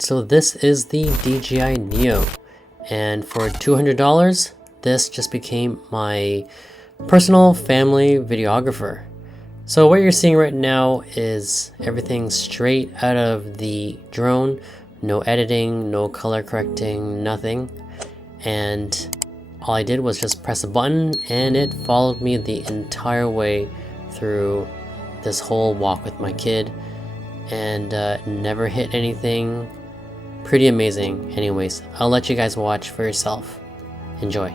So this is the DJI Neo, and for $200 this just became my personal family videographer. So what you're seeing right now is everything straight out of the drone, no editing, no color correcting, nothing. And all I did was just press a button and it followed me the entire way through this whole walk with my kid, and never hit anything. Pretty amazing. Anyways, I'll let you guys watch for yourself. Enjoy.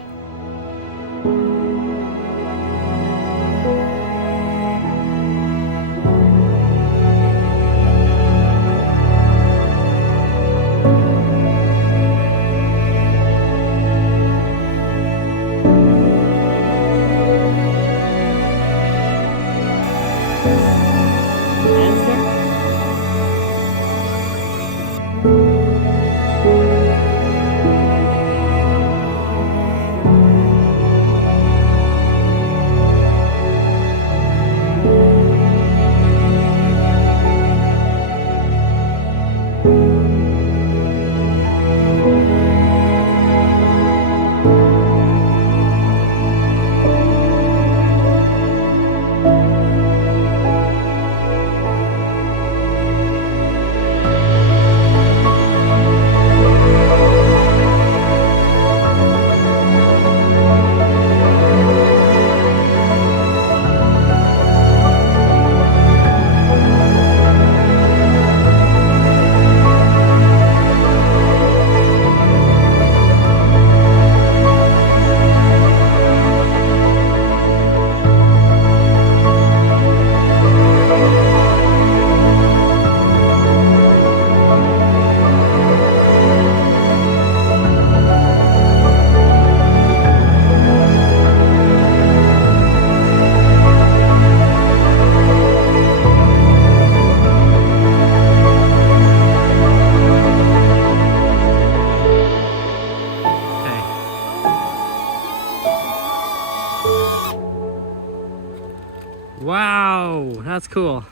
Wow, that's cool.